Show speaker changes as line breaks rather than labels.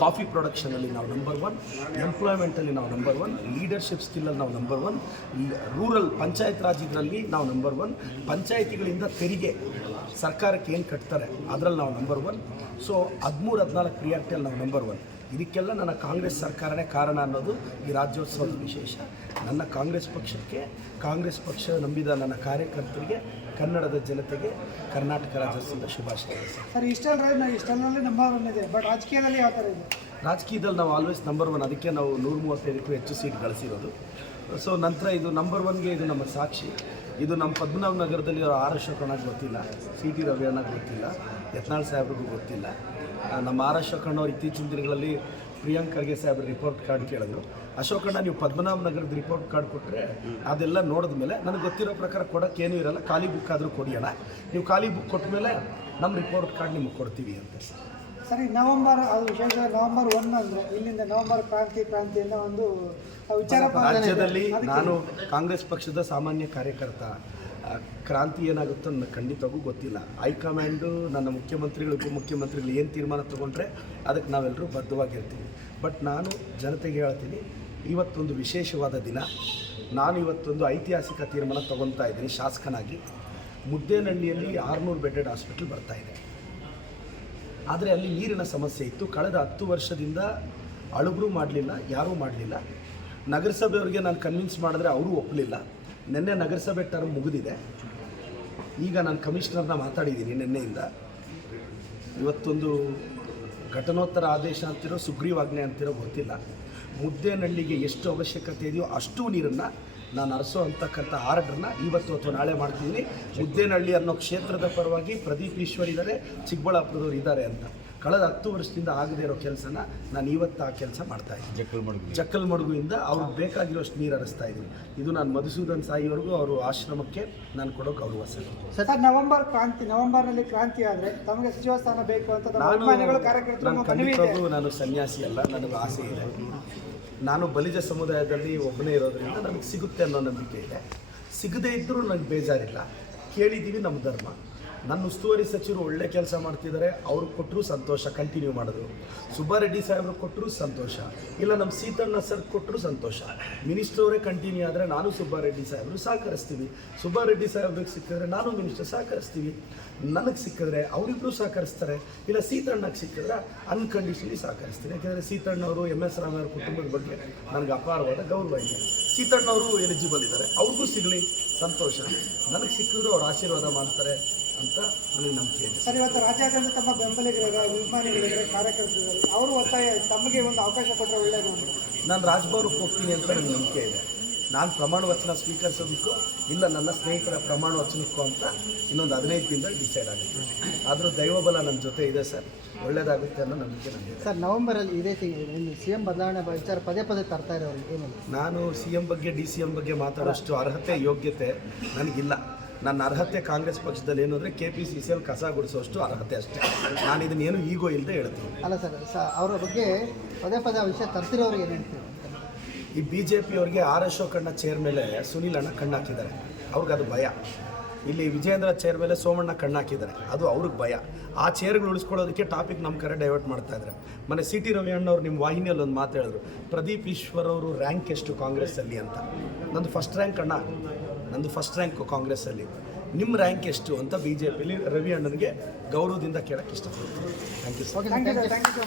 Coffee ಪ್ರೊಡಕ್ಷನಲ್ಲಿ ನಾವು number one ಎಂಪ್ಲಾಯ್ಮೆಂಟಲ್ಲಿ ನಾವು number one leadership ಸ್ಕಿಲ್ಲಲ್ಲಿ ನಾವು number one rural panchayat raj ಇದರಲ್ಲಿ ನಾವು ನಂಬರ್ ಒನ್ ಪಂಚಾಯತಿಗಳಿಂದ ತೆರಿಗೆ ಸರ್ಕಾರಕ್ಕೆ ಏನು ಕಟ್ತಾರೆ ಅದರಲ್ಲಿ ನಾವು ನಂಬರ್ ಒನ್ ಸೊ ಹದಿಮೂರು ಹದಿನಾಲ್ಕು ಪ್ರಿಯಾರಿಟಿಯಲ್ಲಿ ನಾವು ನಂಬರ್ ಒನ್ ಇದಕ್ಕೆಲ್ಲ ನನ್ನ ಕಾಂಗ್ರೆಸ್ ಸರ್ಕಾರನೇ ಕಾರಣ ಅನ್ನೋದು ಈ ರಾಜ್ಯೋತ್ಸವದ ವಿಶೇಷ. ನನ್ನ ಕಾಂಗ್ರೆಸ್ ಪಕ್ಷಕ್ಕೆ ಕಾಂಗ್ರೆಸ್ ಪಕ್ಷ ನಂಬಿದ ನನ್ನ ಕಾರ್ಯಕರ್ತರಿಗೆ ಕನ್ನಡದ ಜನತೆಗೆ ಕರ್ನಾಟಕ ರಾಜ್ಯೋತ್ಸವದ ಶುಭಾಶಯ. ಸರ್
ಇಷ್ಟಲ್ಲಿ ಇಷ್ಟಲ್ಲಿ ನಂಬರ್ ಒನ್ ಇದೆ ಬಟ್ ರಾಜಕೀಯದಲ್ಲಿ ಯಾವ ಥರ ಇದೆ?
ರಾಜಕೀಯದಲ್ಲಿ ನಾವು ಆಲ್ವೇಸ್ ನಂಬರ್ ಒನ್ ಅದಕ್ಕೆ ನಾವು ನೂರು ಮೂವತ್ತೈದಕ್ಕೂ ಹೆಚ್ಚು ಸೀಟ್ ಗಳಿಸಿರೋದು. ಸೊ ನಂತರ ಇದು ನಂಬರ್ ಒನ್ಗೆ ಇದು ನಮ್ಮ ಸಾಕ್ಷಿ. ಇದು ನಮ್ಮ ಪದ್ಮನಾಭ ನಗರದಲ್ಲಿ ಅವ್ರು ಆರ್ ಅಶೋಕಣ್ಣಗೆ ಗೊತ್ತಿಲ್ಲ ಸಿ ಟಿ ರವಿ ಅಣ್ಣಗೆ ಗೊತ್ತಿಲ್ಲ ಯತ್ನಾಳ್ ಸಾಹೇಬ್ರಿಗೂ ಗೊತ್ತಿಲ್ಲ. ನಮ್ಮ ಆರ್ ಅಶೋಕಣ್ಣವ್ರು ಇತ್ತೀಚಿನ ದಿನಗಳಲ್ಲಿ ಪ್ರಿಯಾಂಕ್ ಖರ್ಗೆ ಸಾಹೇಬ್ರ ರಿಪೋರ್ಟ್ ಕಾರ್ಡ್ ಕೇಳಿದ್ರು. ಅಶೋಕಣ್ಣ ನೀವು ಪದ್ಮನಾಭ ನಗರದ ರಿಪೋರ್ಟ್ ಕಾರ್ಡ್ ಕೊಟ್ಟರೆ ಅದೆಲ್ಲ ನೋಡಿದ ಮೇಲೆ ನನಗೆ ಗೊತ್ತಿರೋ ಪ್ರಕಾರ ಕೊಡೋಕ್ಕೇನೂ ಇರಲ್ಲ ಖಾಲಿ ಬುಕ್ ಆದರೂ ಕೊಡಿ ಅಣ್ಣ ನೀವು ಖಾಲಿ ಬುಕ್ ಕೊಟ್ಟ ಮೇಲೆ ನಮ್ಮ ರಿಪೋರ್ಟ್ ಕಾರ್ಡ್ ನಿಮಗೆ ಕೊಡ್ತೀವಿ ಅಂತ
ಸರಿ. ನವೆಂಬರ್ ಅದು ವಿಶೇಷ ನವೆಂಬರ್ ಒನ್ ಅಂದರೆ ಇಲ್ಲಿಂದ ನವೆಂಬರ್ ಕ್ರಾಂತಿ ಕ್ರಾಂತಿಯಿಂದ ಒಂದು ವಿಚಾರ
ರಾಜ್ಯದಲ್ಲಿ ನಾನು ಕಾಂಗ್ರೆಸ್ ಪಕ್ಷದ ಸಾಮಾನ್ಯ ಕಾರ್ಯಕರ್ತ. ಕ್ರಾಂತಿ ಏನಾಗುತ್ತೋ ನನಗೆ ಖಂಡಿತವಾಗೂ ಗೊತ್ತಿಲ್ಲ. ಹೈಕಮಾಂಡು ನನ್ನ ಮುಖ್ಯಮಂತ್ರಿಗಳು, ಉಪಮುಖ್ಯಮಂತ್ರಿಗಳು ಏನು ತೀರ್ಮಾನ ತೊಗೊಂಡ್ರೆ ಅದಕ್ಕೆ ನಾವೆಲ್ಲರೂ ಬದ್ಧವಾಗಿರ್ತೀವಿ. ಬಟ್ ನಾನು ಜನತೆಗೆ ಹೇಳ್ತೀನಿ, ಇವತ್ತೊಂದು ವಿಶೇಷವಾದ ದಿನ. ನಾನು ಇವತ್ತೊಂದು ಐತಿಹಾಸಿಕ ತೀರ್ಮಾನ ತೊಗೊತಾ ಇದ್ದೀನಿ ಶಾಸಕನಾಗಿ. ಮುದ್ದೇನಹಳ್ಳಿಯಲ್ಲಿ ಆರುನೂರು ಬೆಡ್ಡೆಡ್ ಹಾಸ್ಪಿಟಲ್ ಬರ್ತಾ ಇದೆ. ಆದರೆ ಅಲ್ಲಿ ನೀರಿನ ಸಮಸ್ಯೆ ಇತ್ತು. ಕಳೆದ ಹತ್ತು ವರ್ಷದಿಂದ ಅಳುಬ್ರು ಮಾಡಲಿಲ್ಲ, ಯಾರೂ ಮಾಡಲಿಲ್ಲ. ನಗರಸಭೆಯವ್ರಿಗೆ ನಾನು ಕನ್ವಿನ್ಸ್ ಮಾಡಿದ್ರೆ ಅವರು ಒಪ್ಪಲಿಲ್ಲ ನಿನ್ನೆ ನಗರಸಭೆ ಟರ್ಮ್ ಮುಗಿದಿದೆ. ಈಗ ನಾನು ಕಮಿಷನರ್ನ ಮಾತಾಡಿದ್ದೀನಿ ನಿನ್ನೆಯಿಂದ. ಇವತ್ತೊಂದು ಘಟನೋತ್ತರ ಆದೇಶ ಅಂತಿರೋ ಸುಗ್ರೀವಾಜ್ಞೆ ಅಂತಿರೋ ಗೊತ್ತಿಲ್ಲ. ಮುದ್ದೇನಳ್ಳಿಗೆ ಎಷ್ಟು ಅವಶ್ಯಕತೆ ಇದೆಯೋ ಅಷ್ಟು ನೀರನ್ನು ನಾನು ಅರಸೋ ಅಂತಕ್ಕಂಥ ಆರ್ಡ್ರನ್ನ ಇವತ್ತು ಅಥವಾ ನಾಳೆ ಮಾಡ್ತೀನಿ. ಮುದ್ದೇನಹಳ್ಳಿ ಅನ್ನೋ ಕ್ಷೇತ್ರದ ಪರವಾಗಿ ಪ್ರದೀಪ್ ಈಶ್ವರ್ ಇದ್ದಾರೆ ಚಿಕ್ಕಬಳ್ಳಾಪುರದವ್ರು ಇದ್ದಾರೆ ಅಂತ. ಕಳೆದ ಹತ್ತು ವರ್ಷದಿಂದ ಆಗದೇ ಇರೋ ಕೆಲಸನ ನಾನು ಇವತ್ತು ಆ ಕೆಲಸ ಮಾಡ್ತಾ ಇದ್ದೀನಿ.
ಜಕ್ಕಲ್ ಮಡಗು
ಜಕ್ಕಲ್ ಮಡುಗುವಿಂದ ಅವ್ರಿಗೆ ಬೇಕಾಗಿರೋಷ್ಟು ನೀರು ಹರಿಸ್ತಾ ಇದ್ದೀನಿ. ಇದು ನಾನು ಮಧುಸೂದನ್ ಸಾಯಿವರೆಗೂ ಅವರು ಆಶ್ರಮಕ್ಕೆ ನಾನು ಕೊಡೋ ಗೌರವ ಸರ್.
ಸರ್ ನವೆಂಬರ್ ಕ್ರಾಂತಿ ನವೆಂಬರ್ನಲ್ಲಿ ಕ್ರಾಂತಿ ಆದರೆ ತಮಗೆ ಸಚಿವ ಸ್ಥಾನ ಬೇಕು ಅಂತ
ನಾನು
ಅಭಿಮಾನಿಗಳು ಇದೆ
ನಾನು ಸನ್ಯಾಸಿ ಅಲ್ಲ ನನಗೆ ಆಸೆ ಇದೆ. ನಾನು ಬಲಿಜ ಸಮುದಾಯದಲ್ಲಿ ಒಬ್ಬನೇ ಇರೋದ್ರಿಂದ ನಮಗೆ ಸಿಗುತ್ತೆ ಅನ್ನೋ ನಂಬಿಕೆ ಇದೆ. ಸಿಗದೇ ಇದ್ದರೂ ನನಗೆ ಬೇಜಾರಿಲ್ಲ. ಕೇಳಿದ್ದೀವಿ ನಮ್ಮ ಧರ್ಮ. ನನ್ನ ಉಸ್ತುವಾರಿ ಸಚಿವರು ಒಳ್ಳೆ ಕೆಲಸ ಮಾಡ್ತಿದ್ದಾರೆ ಅವ್ರಿಗೆ ಕೊಟ್ಟರು ಸಂತೋಷ ಕಂಟಿನ್ಯೂ ಮಾಡಿದ್ರು ಸುಬ್ಬಾರೆಡ್ಡಿ ಸಾಹೇಬ್ರು ಕೊಟ್ಟರು ಸಂತೋಷ, ಇಲ್ಲ ನಮ್ಮ ಸೀತಣ್ಣ ಸರ್ ಕೊಟ್ಟರು ಸಂತೋಷ. ಮಿನಿಸ್ಟರ್ ಅವರೇ ಕಂಟಿನ್ಯೂ ಆದರೆ ನಾನು ಸುಬ್ಬಾರೆಡ್ಡಿ ಸಾಹೇಬರು ಸಹಕರಿಸ್ತೀವಿ ಸುಬ್ಬಾರೆಡ್ಡಿ ಸಾಹೇಬ್ರಿಗೆ ಸಿಕ್ಕಿದ್ರೆ ನಾನು ಮಿನಿಸ್ಟರ್ ಸಹಕರಿಸ್ತೀವಿ ನನಗೆ ಸಿಕ್ಕಿದ್ರೆ ಅವರಿಬ್ಬರು ಸಹಕರಿಸ್ತಾರೆ, ಇಲ್ಲ ಸೀತಣ್ಣಗೆ ಸಿಕ್ಕಿದ್ರೆ ಅನ್ಕಂಡೀಷನಲಿ ಸಹಕರಿಸ್ತೀನಿ. ಯಾಕೆಂದರೆ ಸೀತಣ್ಣವರು ಎಂ ಎಸ್ ರಾಮಯ್ಯ ಕುಟುಂಬದ ಬಗ್ಗೆ ನನಗೆ ಅಪಾರವಾದ ಗೌರವ ಇದೆ. ಸೀತಣ್ಣವರು ಎಲಿಜಿಬಲ್ ಇದ್ದಾರೆ, ಅವ್ರಿಗೂ ಸಿಗಲಿ, ಸಂತೋಷ. ನನಗೆ ಸಿಕ್ಕಿದ್ರು ಅವ್ರು ಆಶೀರ್ವಾದ ಮಾಡ್ತಾರೆ. ಅಂತ ನನಗೆ ನಂಬಿಕೆ ಇದೆ.
ಸರ್ ಇವತ್ತು ರಾಜ್ಯಾದ್ಯಂತ ತಮ್ಮ ಬೆಂಬಲಿಗರ ಅಭಿಮಾನಿಗಳಿದ್ದಾರೆ ಕಾರ್ಯಕರ್ತರಿದ್ದಾರೆ. ಅವರು ಒತ್ತಾಯ ತಮಗೆ ಒಂದು ಅವಕಾಶ ಕೊಟ್ಟರೆ ಒಳ್ಳೆಯದು
ನಾನು ರಾಜ್ಭವನಕ್ಕೆ ಹೋಗ್ತೀನಿ ಅಂತ ನನಗೆ ನಂಬಿಕೆ ಇದೆ. ನಾನು ಪ್ರಮಾಣ ವಚನ ಸ್ವೀಕರಿಸೋದಕ್ಕೂ ಇಲ್ಲ ನನ್ನ ಸ್ನೇಹಿತರ ಪ್ರಮಾಣ ವಚನಕ್ಕೂ ಅಂತ ಇನ್ನೊಂದು ಹದಿನೈದು ದಿನದಲ್ಲಿ ಡಿಸೈಡ್ ಆಗುತ್ತೆ. ಆದರೂ ದೈವಬಲ ನನ್ನ ಜೊತೆ ಇದೆ ಸರ್. ಒಳ್ಳೇದಾಗುತ್ತೆ ಅನ್ನೋ ನಂಬಿಕೆ ನನಗೆ
ಸರ್ ನವೆಂಬರಲ್ಲಿ ಇದೇ ಸಿ ಎಂ ಬದಲಾವಣೆ ವಿಚಾರ ಪದೇ ಪದೇ ತರ್ತಾ ಇರೋರು ಏನಿಲ್ಲ?
ನಾನು ಸಿ ಎಂ ಬಗ್ಗೆ ಡಿ ಸಿ ಎಂ ಬಗ್ಗೆ ಮಾತಾಡೋಷ್ಟು ಅರ್ಹತೆ ಯೋಗ್ಯತೆ ನನಗಿಲ್ಲ. ನನ್ನ ಅರ್ಹತೆ ಕಾಂಗ್ರೆಸ್ ಪಕ್ಷದಲ್ಲಿ ಏನು ಅಂದರೆ ಕೆ ಪಿ ಸಿ ಸಿ ಎಲ್ ಕಸ ಗುಡಿಸೋಷ್ಟು ಅರ್ಹತೆ ಅಷ್ಟೇ. ನಾನು ಇದನ್ನೇನು ಈಗೋ ಇಲ್ಲದೆ ಹೇಳ್ತೀನಿ.
ಅಲ್ಲ ಸರ್ ಸ ಅವರ ಬಗ್ಗೆ ಪದೇ ಪದೇ ವಿಷಯ ತರ್ತಿರೋರು ಏನು ಹೇಳ್ತೀವಿ
ಈ ಬಿ ಜೆ ಪಿಯವ್ರಿಗೆ ಆರ್ ಅಶೋಕಣ್ಣ ಚೇರ್ ಮೇಲೆ ಸುನೀಲ್ ಅಣ್ಣ ಕಣ್ಣು ಹಾಕಿದ್ದಾರೆ. ಅವ್ರಿಗೆ ಅದು ಭಯ. ಇಲ್ಲಿ ವಿಜೇಂದ್ರ ಚೇರ್ ಮೇಲೆ ಸೋಮಣ್ಣ ಕಣ್ಣು ಹಾಕಿದ್ದಾರೆ. ಅದು ಅವ್ರಿಗೆ ಭಯ. ಆ ಚೇರ್ಗಳು ಉಳಿಸ್ಕೊಳ್ಳೋದಕ್ಕೆ ಟಾಪಿಕ್ ನಮ್ಮ ಕಡೆ ಡೈವರ್ಟ್ ಮಾಡ್ತಾ ಇದ್ದಾರೆ ಮನೆ ಸಿ ಟಿ ರವಿ ಅಣ್ಣವ್ರು ನಿಮ್ಮ ವಾಹಿನಿಯಲ್ಲಿ ಒಂದು ಮಾತು ಹೇಳಿದ್ರು ಪ್ರದೀಪ್ ಈಶ್ವರ್ ಅವರು ರ್ಯಾಂಕ್ ಎಷ್ಟು ಕಾಂಗ್ರೆಸ್ಸಲ್ಲಿ? ಅಂತ. ನಂದು ಫಸ್ಟ್ ರ್ಯಾಂಕ್ ಅಣ್ಣ ನಂದು ಫಸ್ಟ್ ರ್ಯಾಂಕು ಕಾಂಗ್ರೆಸ್ಸಲ್ಲಿ. ನಿಮ್ಮ ರ್ಯಾಂಕ್ ಎಷ್ಟು ಅಂತ ಬಿ ಜೆ ಪಿಲಿ ರವಿ ಅಣ್ಣನಿಗೆ ಗೌರವದಿಂದ ಕೇಳಕ್ಕೆ ಇಷ್ಟಪಡ್ತೀನಿ. Thank you